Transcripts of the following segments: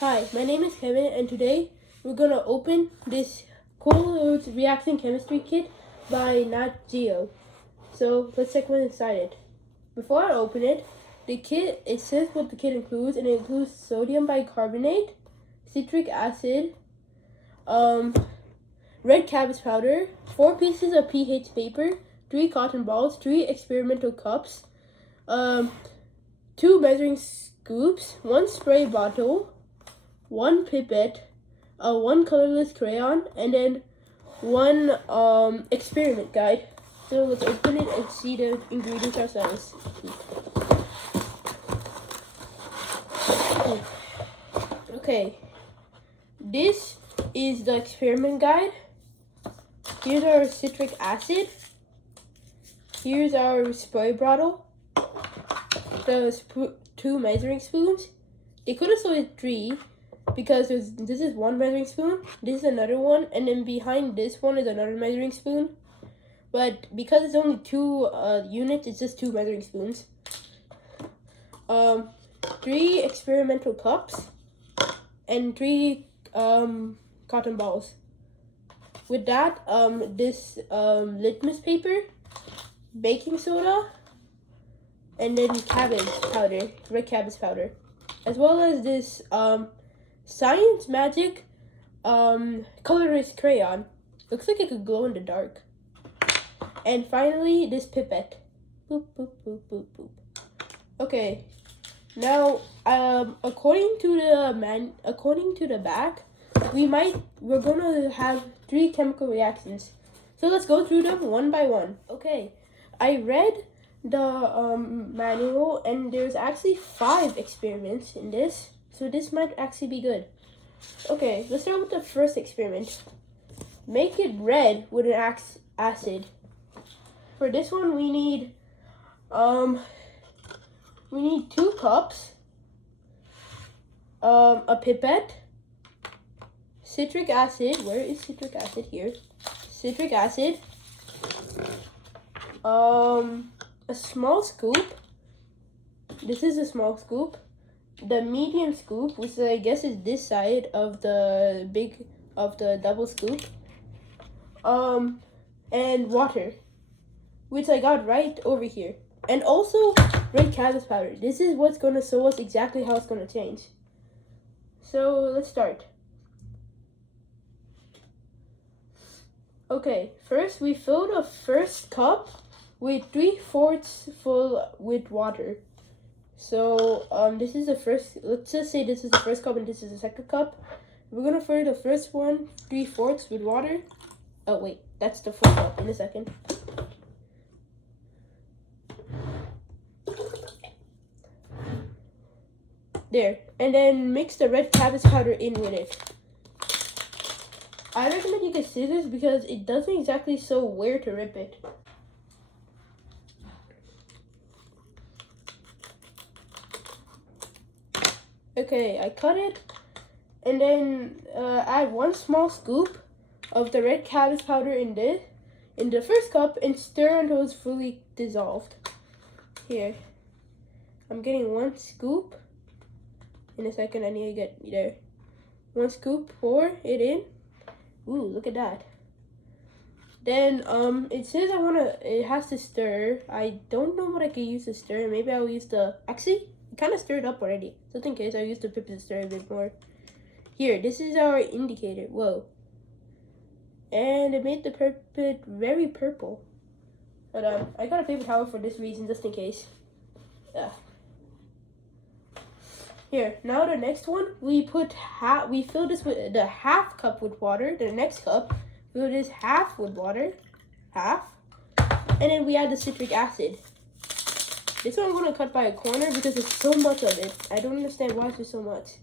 Hi, my name is Kevin, and today we're gonna open this cool reaction chemistry kit by Nat Geo. So let's check what's inside it. Before I open it, it says what the kit includes, and it includes sodium bicarbonate, citric acid, red cabbage powder, 4 pieces of pH paper, 3 cotton balls, 3 experimental cups, 2 measuring scoops, 1 spray bottle, 1 pipette, 1 colorless crayon, and then 1 experiment guide. So let's open it and see the ingredients ourselves. Okay, this is the experiment guide. Here's our citric acid. Here's our spray bottle. The 2 measuring spoons. They could have sold 3 because this is 1 measuring spoon, this is another one, and then behind this one is another measuring spoon. But because it's only 2 units, it's just 2 measuring spoons. 3 experimental cups and 3 cotton balls. With that, this litmus paper, baking soda, and then cabbage powder, red cabbage powder, as well as this Science Magic colorless crayon. Looks like it could glow in the dark. And finally, this pipette. Boop, boop, boop, boop, boop. Okay, now according to the back, we're gonna have 3 chemical reactions. So let's go through them one by one. Okay, I read the manual, and there's actually 5 experiments in this. So this might actually be good. Okay, let's start with the first experiment. Make it red with an acid. For this one, we need 2 cups, a pipette, citric acid. Where is citric acid? Here. Citric acid. A small scoop. This is a small scoop. The medium scoop, which I guess is this side of the double scoop, and water, which I got right over here, and also red cabbage powder. This is what's gonna show us exactly how it's gonna change. So let's start. Okay, first we fill the first cup with 3/4 full with water. So this is the first, let's just say this is the first cup and this is the second cup. We're gonna fill the first one 3/4 with water. Oh wait, that's the full cup in a second. There, and then mix the red cabbage powder in with it. I recommend you get scissors because it doesn't exactly show where to rip it. Okay, I cut it, and then add 1 small scoop of the red cabbage powder in the first cup, and stir until it's fully dissolved. Here, I'm getting 1 scoop. In a second, I need to get there. 1 scoop, pour it in. Ooh, look at that. Then it says it has to stir. I don't know what I could use to stir. Maybe I'll use actually, it kind of stirred up already. Just in case, I'll use the pipette to stir a bit more. Here, this is our indicator. Whoa. And it made the pipette very purple. But I got a paper towel for this reason, just in case. Yeah. Here, now the next one, we fill this with the half cup with water. The next cup, fill this half with water, half, and then we add the citric acid. This one I'm gonna cut by a corner because there's so much of it. I don't understand why there's so much.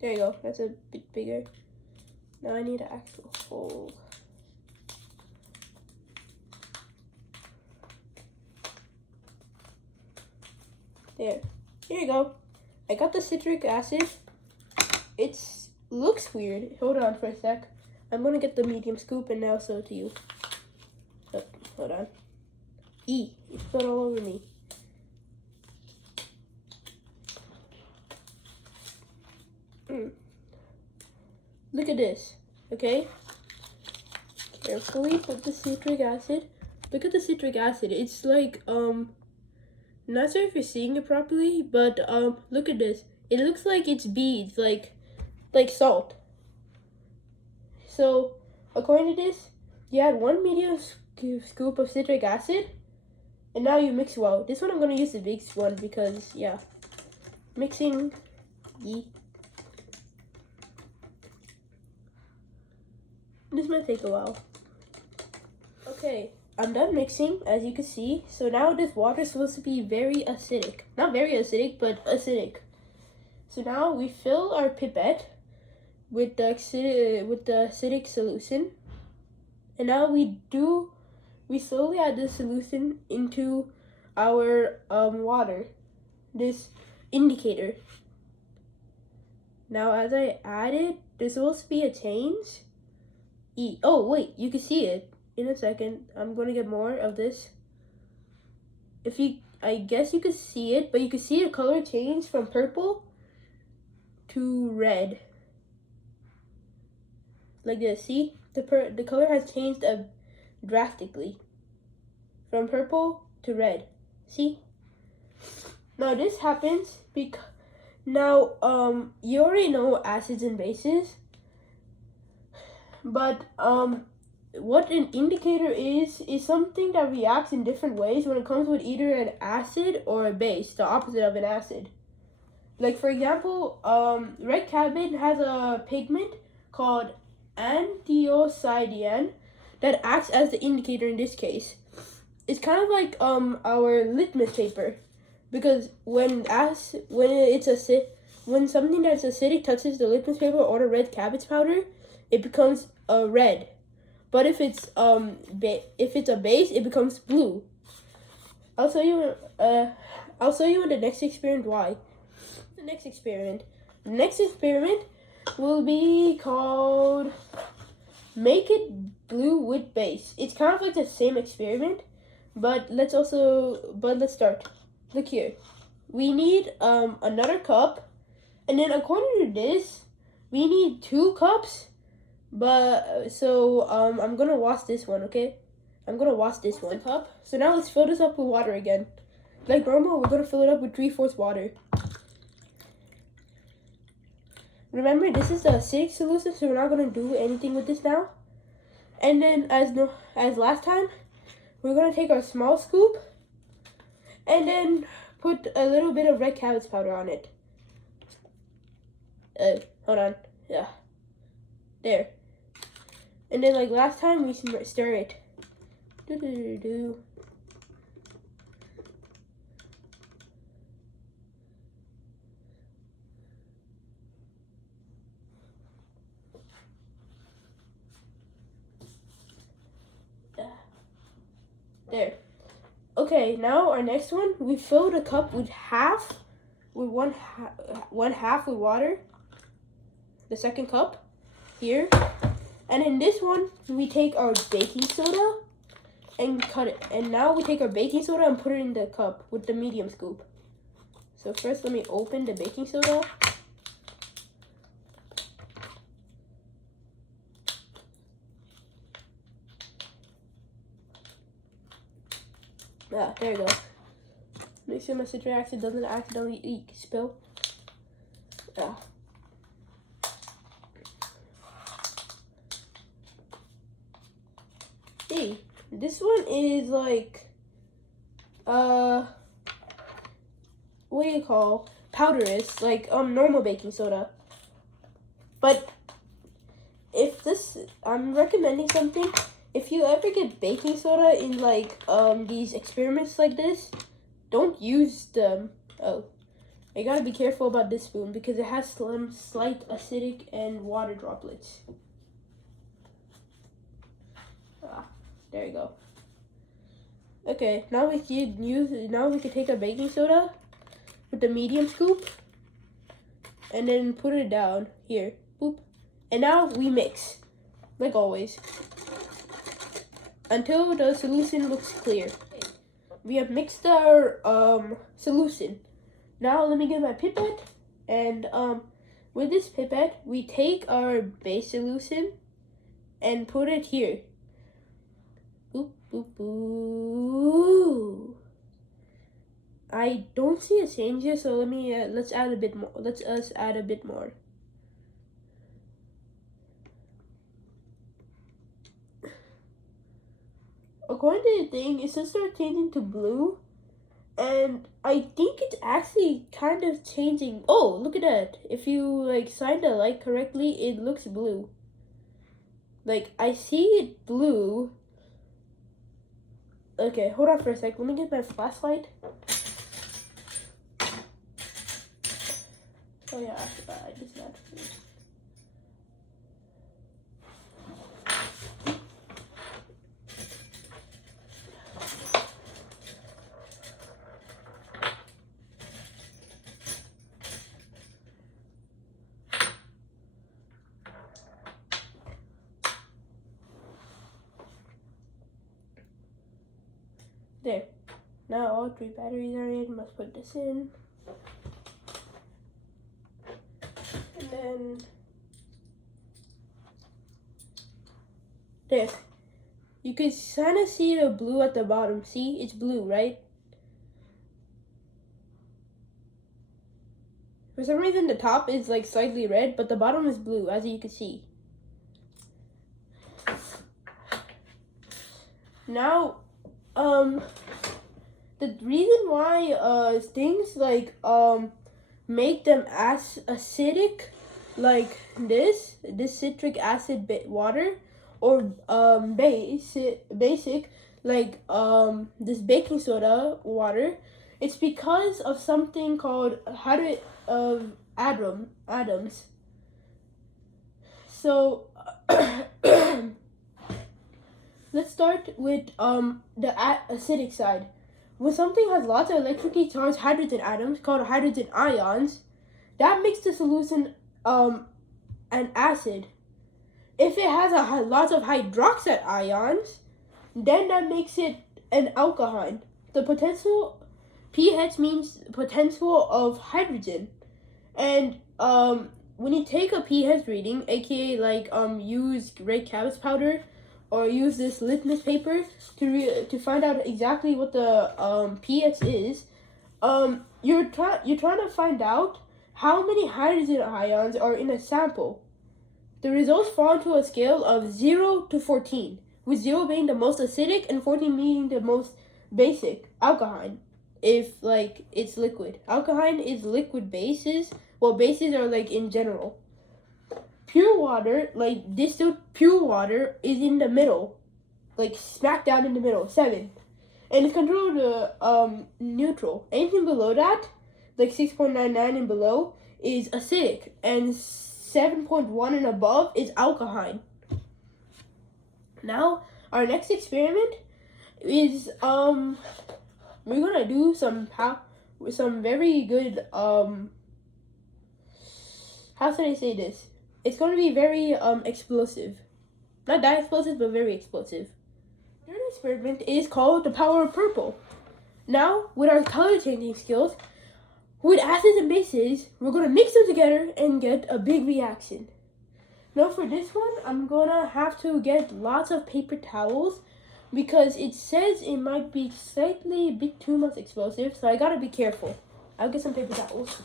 There you go, that's a bit bigger. Now I need an actual hole. There, here you go. I got the citric acid. It's looks weird. Hold on for a sec. I'm gonna get the medium scoop and now show it to you. Oh, hold on. It spilled all over me. Look at this, okay? Carefully put the citric acid. Look at the citric acid. It's like, not sure if you're seeing it properly, but, look at this. It looks like it's beads, like salt. So, according to this, you add 1 medium scoop of citric acid, and now you mix well. This one I'm gonna use the big one because, yeah, mixing. This might take a while. Okay, I'm done mixing, as you can see. So now this water is supposed to be very acidic. Not very acidic, but acidic. So now we fill our pipette with the acidic solution. And now we slowly add the solution into our water, this indicator. Now as I add it, there's supposed to be a change. Oh wait, you can see it in a second. I'm gonna get more of this. I guess you could see it, but you can see the color change from purple to red. Like this, see? The color has changed drastically. From purple to red. See? Now this happens because now you already know acids and bases. But what an indicator is something that reacts in different ways when it comes with either an acid or a base, the opposite of an acid. Like for example, red cabbage has a pigment called antioxidant that acts as the indicator in this case. It's kind of like our litmus paper, because when something that's acidic touches the litmus paper or the red cabbage powder, it becomes red. But if it's a base, it becomes blue. I'll show you in the next experiment why. The next experiment will be called Make It Blue with Base. It's kind of like the same experiment, but let's start. Look here. We need another cup, and then according to this, we need 2 cups. But so I'm gonna wash this one, okay? I'm gonna wash this one cup. So now let's fill this up with water again. Like normal, we're gonna fill it up with 3/4 water. Remember, this is the acidic solution, so we're not gonna do anything with this now. And then as last time, we're gonna take our small scoop and then put a little bit of red cabbage powder on it. Hold on. Yeah. There. And then like last time, we stir it. There. Okay, now our next one, we fill the cup with one half with water. The second cup here. And in this one, we take our baking soda and cut it. And now we take our baking soda and put it in the cup with the medium scoop. So first, let me open the baking soda. Ah, there you go. Make sure my citric acid doesn't accidentally spill. Ah. See, this one is like, what do you call powderous, like normal baking soda. But I'm recommending something. If you ever get baking soda in like these experiments like this, don't use them. Oh, you gotta be careful about this spoon because it has some slight acidic and water droplets. Ah, there you go. Okay, now we can take our baking soda with the medium scoop and then put it down here. boop. And now we mix, like always, until the solution looks clear. We have mixed our solution. Now let me get my pipette, and with this pipette, we take our base solution and put it here. Boop, boop, boop. I don't see a change here, so let's add a bit more. Let's add a bit more. According to the thing, it should start changing to blue. And I think it's actually kind of changing. Oh, look at that. If you like shine the light correctly, it looks blue. Like, I see it blue. Okay, hold on for a sec. Let me get my flashlight. Oh yeah, I forgot. I just had food. There. Now all 3 batteries are in. Must put this in. And then there. You can kind of see the blue at the bottom. See? It's blue, right? For some reason the top is like slightly red, but the bottom is blue, as you can see. Now, the reason why things like make them as acidic, like this citric acid water, or basic like this baking soda water, it's because of something called atoms. So let's start with the acidic side. When something has lots of electrically charged hydrogen atoms called hydrogen ions, that makes the solution an acid. If it has lots of hydroxide ions, then that makes it an alkyne. The potential pH means potential of hydrogen, and when you take a pH reading, aka like use red cabbage powder or use this litmus paper to find out exactly what the pH is, you're trying to find out how many hydrogen ions are in a sample. The results fall into a scale of 0 to 14, with 0 being the most acidic and 14 being the most basic, alkyne, if like it's liquid. Alkyne is liquid bases, well, bases are like in general. Pure water, like distilled pure water, is in the middle, like smack down in the middle, 7. And it's controlled to neutral. Anything below that, like 6.99 and below, is acidic, and 7.1 and above is alkyne. Now, our next experiment is we're gonna do some very good how should I say this? It's gonna be very explosive. Not that explosive, but very explosive. The third experiment is called the power of purple. Now, with our color changing skills, with acids and bases, we're going to mix them together and get a big reaction. Now for this one, I'm going to have to get lots of paper towels because it says it might be slightly a bit too much explosive, so I got to be careful. I'll get some paper towels.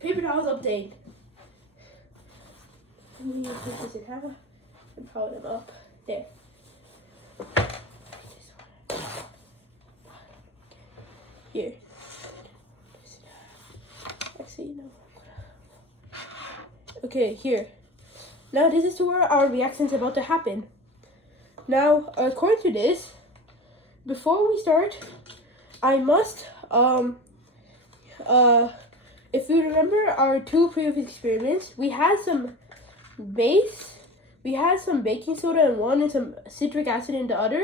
Paper towels update. Let me put this in half and pile them up. There. Here. Actually, no. Okay, here. Now this is where our reaction's about to happen. Now, according to this, before we start, I must, if you remember our 2 previous experiments, we had some baking soda in one and some citric acid in the other.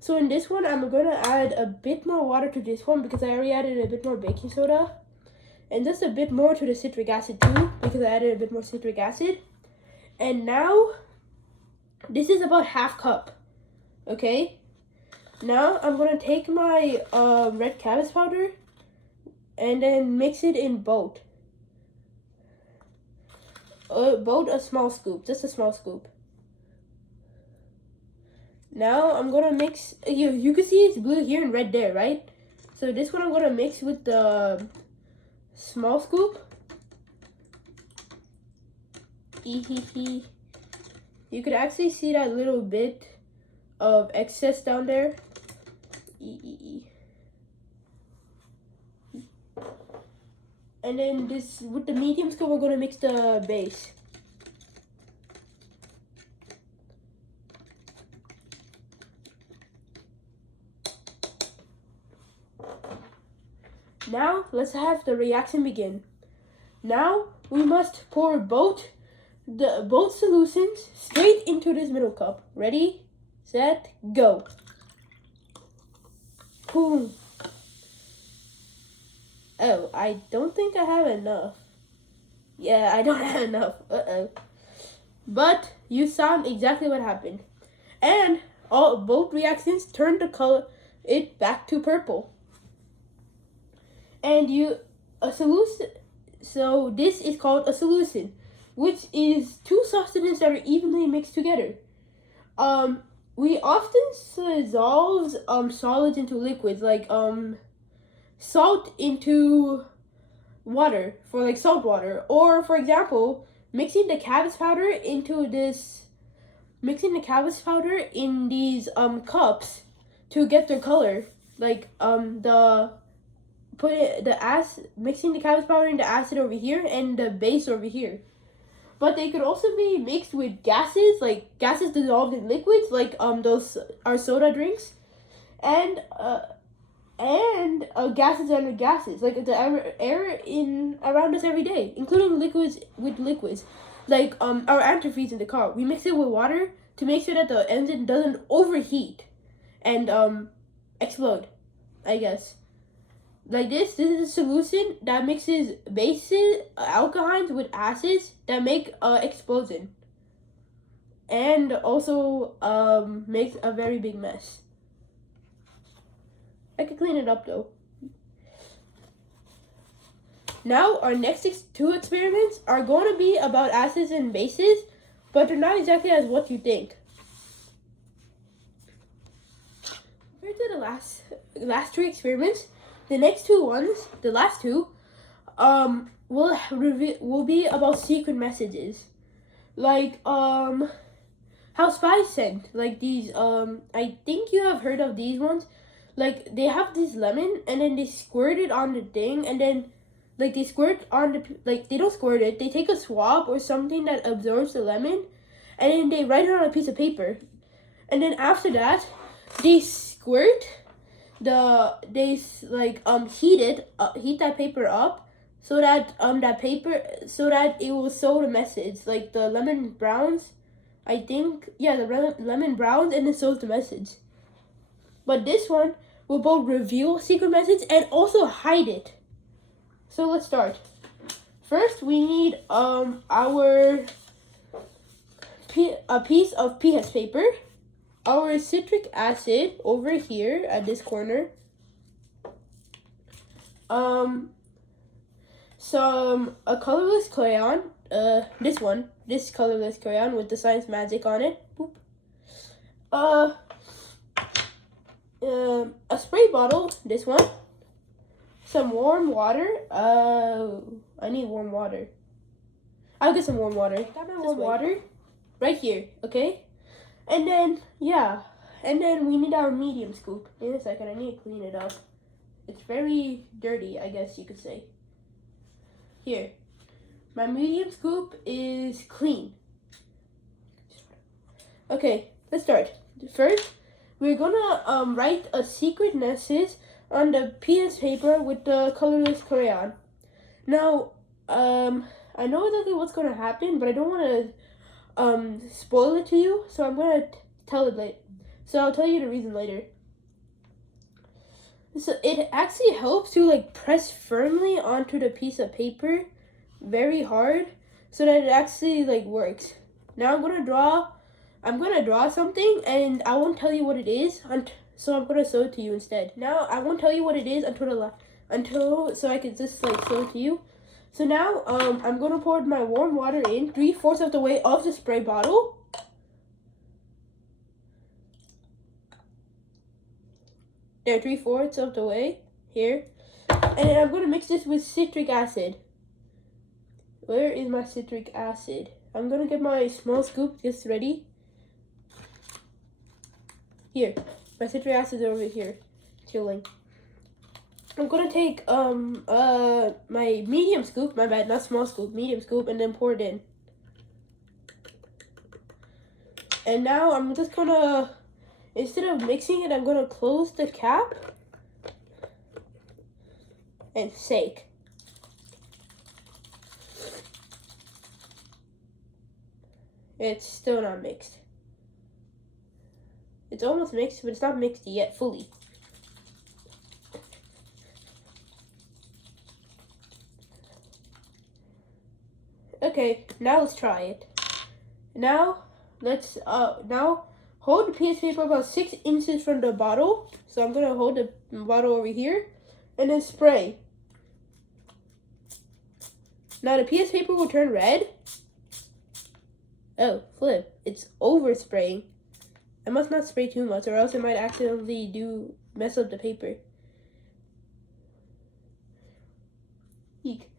So in this one, I'm going to add a bit more water to this one because I already added a bit more baking soda. And just a bit more to the citric acid too, because I added a bit more citric acid. And now, this is about half cup, okay? Now, I'm gonna take my red cabbage powder and then mix it in both. Both a small scoop, just a small scoop. Now, I'm gonna mix, you can see it's blue here and red there, right? So this one I'm gonna mix with the small scoop. You could actually see that little bit of excess down there. And then this, with the medium scoop, we're gonna mix the base. Now, let's have the reaction begin. Now, we must pour both solutions straight into this middle cup. Ready, set, go. Boom. Oh, I don't think I have enough. Yeah, I don't have enough. Uh-oh. But you saw exactly what happened. And both reactions turned the color it back to purple. And a solution, so this is called a solution, which is two substances that are evenly mixed together. We often dissolve solids into liquids, like salt into water, for like salt water, or for example, mixing the cabbage powder in these cups to get their color, like mixing the cabbage powder and the acid over here and the base over here. But they could also be mixed with gases, like gases dissolved in liquids, like those are soda drinks, and gases under gases, like the air in around us every day, including liquids, like our antifreeze in the car. We mix it with water to make sure that the engine doesn't overheat and explode, I guess. Like this is a solution that mixes bases, alkynes with acids that make explosion, and also makes a very big mess. I could clean it up though. Now our next two experiments are going to be about acids and bases, but they're not exactly as what you think. Compared to the last three experiments, the next two ones, the last two, will be about secret messages, like how spies send, like these I think you have heard of these ones, like they have this lemon and then they squirt it on the thing, and then like they squirt on the, like they don't squirt it, they take a swab or something that absorbs the lemon, and then they write it on a piece of paper, and then after that they heat that paper up so that it will show the message, like the lemon browns, I think, yeah, the lemon browns, and it shows the message. But this one will both reveal secret message and also hide it. So let's start. First, we need a piece of PS paper, our citric acid over here at this corner, a colorless crayon, this colorless crayon with the science magic on it, boop. A spray bottle, this one, some warm water, I need warm water. I'll get some warm water. Got my warm water right here, okay? And then, we need our medium scoop. In a second, I need to clean it up. It's very dirty, I guess you could say. Here, my medium scoop is clean. Okay, let's start. First, we're gonna write a secret message on the PS paper with the colorless crayon. Now, I know exactly what's gonna happen, but I don't want to spoil it to you, so I'm gonna tell it later. So I'll tell you the reason later. So it actually helps to like press firmly onto the piece of paper very hard so that it actually like works. Now I'm gonna draw something and I won't tell you what it is so I'm gonna show it to you instead. Now I won't tell you what it is until so I can just like show it to you. So now I'm gonna pour my warm water in 3/4 of the way of the spray bottle. There, 3/4 of the way here. And then I'm gonna mix this with citric acid. Where is my citric acid? I'm gonna get my small scoop just ready. Here, my citric acid is over here, chilling. I'm gonna take my medium scoop, my bad, not small scoop, medium scoop, and then pour it in. And now I'm just gonna, instead of mixing it, I'm gonna close the cap and shake. It's still not mixed. It's almost mixed, but it's not mixed yet fully. Okay, now let's try it. Now let's now hold the PS paper about 6 inches from the bottle. So I'm gonna hold the bottle over here and then spray. Now the PS paper will turn red. Oh, flip. It's overspraying. I must not spray too much or else it might accidentally mess up the paper. Eek.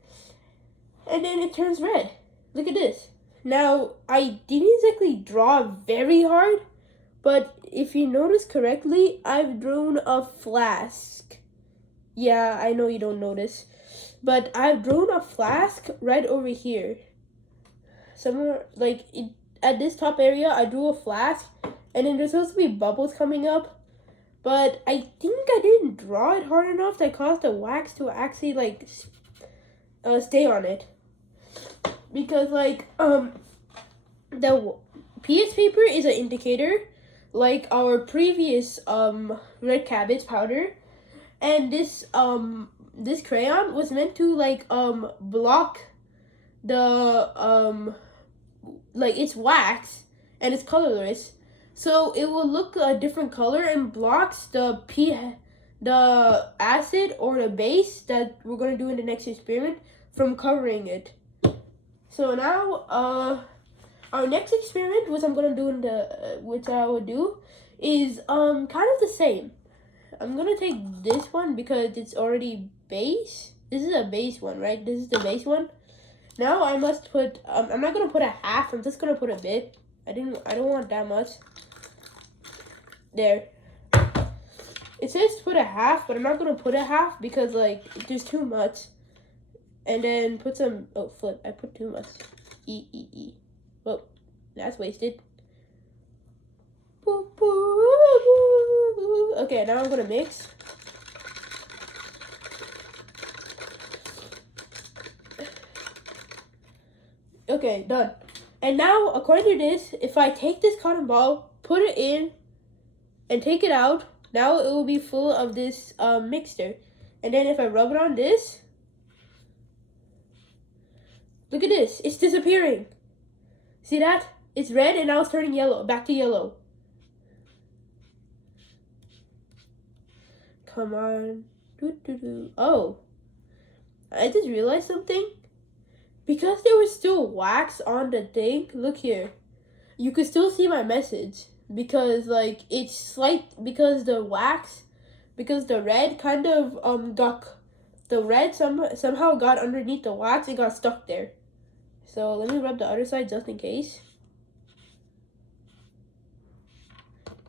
And then it turns red. Look at this. Now, I didn't exactly draw very hard, but if you notice correctly, I've drawn a flask. Yeah, I know you don't notice, but I've drawn a flask right over here. Somewhere, like, at this top area, I drew a flask, and then there's supposed to be bubbles coming up, but I think I didn't draw it hard enough that caused the wax to actually, like, stay on it. Because, like, the PS paper is an indicator, like our previous, red cabbage powder, and this crayon was meant to, like, block the, like, it's wax, and it's colorless, so it will look a different color and blocks the acid or the base that we're going to do in the next experiment from covering it. So now, our next experiment, which I'm gonna do which I will do, is kind of the same. I'm gonna take this one because it's already base. This is a base one, right? This is the base one. Now I must put. I'm not gonna put a half. I'm just gonna put a bit. I don't want that much. There. It says to put a half, but I'm not gonna put a half because like there's too much. And then put some. Oh, flip! I put too much. Well, that's wasted. Okay, now I'm gonna mix. Okay, done. And now, according to this, if I take this cotton ball, put it in, and take it out, now it will be full of this mixture. And then if I rub it on this, look at this, it's disappearing. See that? It's red and now it's turning yellow, back to yellow. Come on. Oh, I just realized something. Because there was still wax on the thing, look here. You could still see my message. Because like, it's slight, because the wax, because the red kind of the red somehow got underneath the wax and got stuck there. So let me rub the other side just in case.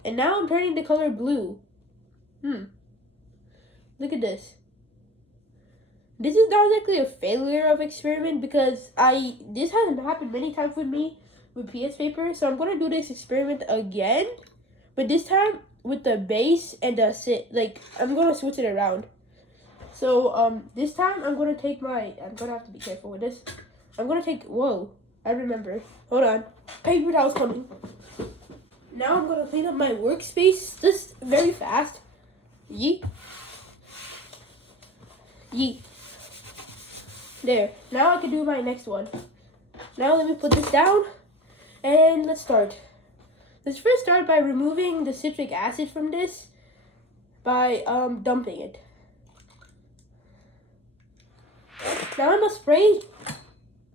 And now I'm turning the color blue. Look at this. This is not exactly a failure of experiment because this hasn't happened many times with me with PS paper. So I'm gonna do this experiment again, but this time with the base and the I'm gonna switch it around. So this time I'm gonna take I'm gonna have to be careful with this. I'm gonna take, whoa, I remember. Hold on, paper towel's coming. Now I'm gonna clean up my workspace just very fast. Yeet. Yeet. There. Now I can do my next one. Now let me put this down and let's start. Let's first start by removing the citric acid from this by dumping it. Now I'm gonna spray.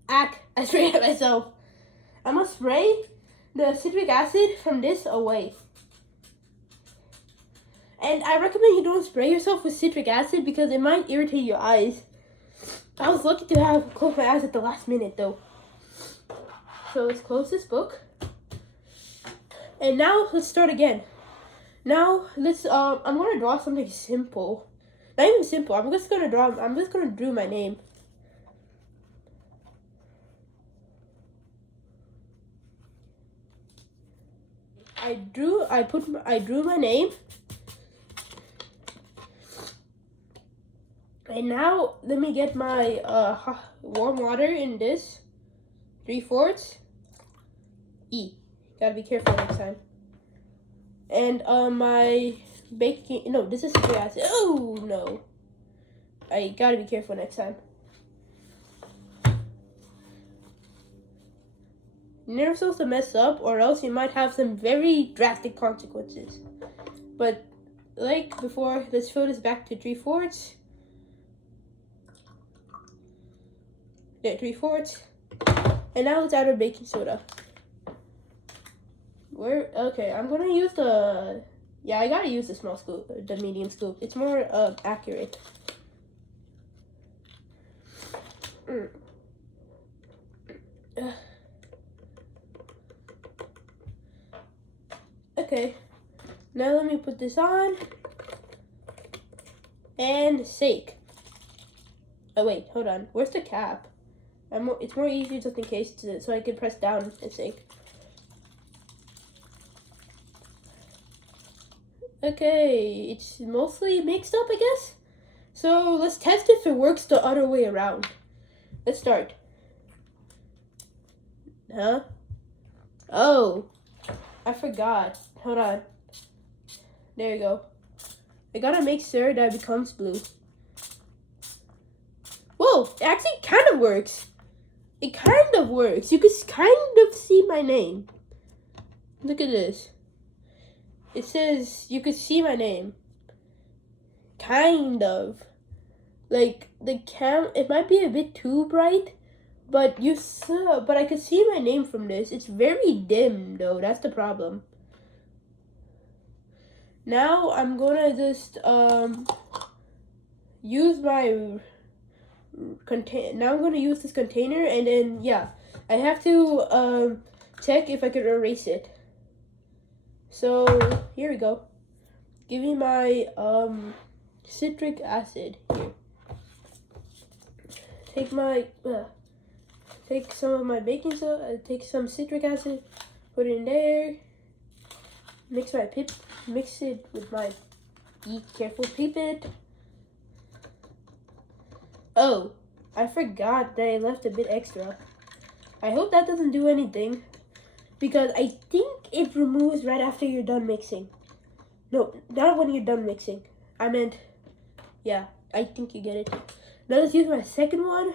I sprayed it myself. I'm gonna spray the citric acid from this away. And I recommend you don't spray yourself with citric acid because it might irritate your eyes. I was lucky to have closed my eyes at the last minute though. So let's close this book. And now let's start again. Now let's I'm gonna draw something simple. Not even simple, I'm just gonna do my name. I drew my name. And now let me get my warm water in this 3/4 E. Gotta be careful next time. And my baking, no, this is citric acid. Oh no, I gotta be careful next time. You're never supposed to mess up, or else you might have some very drastic consequences. But like before, let's fill this back to 3/4. Yeah, 3/4. And now let's add our baking soda. Okay, I'm gonna use I gotta use the small scoop, the medium scoop. It's more accurate. Okay, now let me put this on and shake. Oh wait, hold on. Where's the cap? It's more easier just in case so I can press down and shake. Okay, it's mostly mixed up, I guess. So let's test if it works the other way around. Let's start. Huh? Oh, I forgot. Hold on. There you go. I gotta make sure that it becomes blue. Whoa, it actually kind of works. It kind of works. You can kind of see my name. Look at this. It says you could see my name. Kind of. Like it might be a bit too bright, but I could see my name from this. It's very dim though. That's the problem. Now I'm gonna just use my Now I'm gonna use this container, and then yeah, I have to check if I could erase it. So here we go. Give me my citric acid here. Take some of my baking soda. Take some citric acid. Put it in there. Mix it with my Be Careful pipette. Oh, I forgot that I left a bit extra. I hope that doesn't do anything, because I think it removes right after you're done mixing. No, not when you're done mixing. I meant, yeah, I think you get it. Now let's use my second one.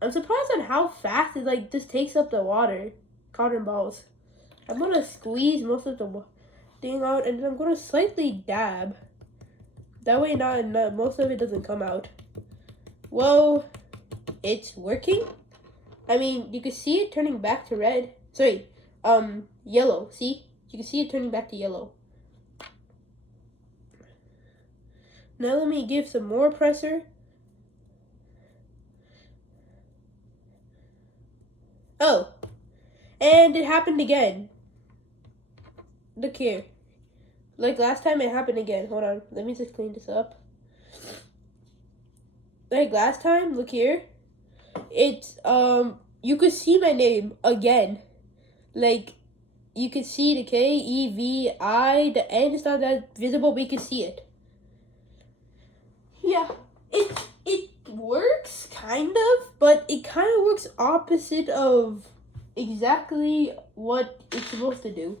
I'm surprised on how fast it just takes up the water, cotton balls. I'm gonna squeeze most of the thing out, and then I'm gonna slightly dab. That way most of it doesn't come out. Whoa, it's working? I mean, you can see it turning back to red. Sorry, yellow, see? You can see it turning back to yellow. Now let me give some more pressure. Oh, and it happened again. Look here. Like last time, it happened again. Hold on, let me just clean this up. Like last time, look here. It's, you could see my name again. Like, you could see the K-E-V-I, the N is not that visible, but you can see it. Yeah, it works, kind of, but it kind of works opposite of exactly what it's supposed to do.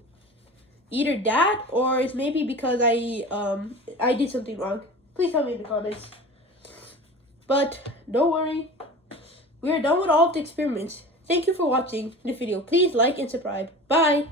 Either that, or it's maybe because I did something wrong. Please tell me in the comments. But don't worry, we are done with all of the experiments. Thank you for watching the video. Please like and subscribe. Bye.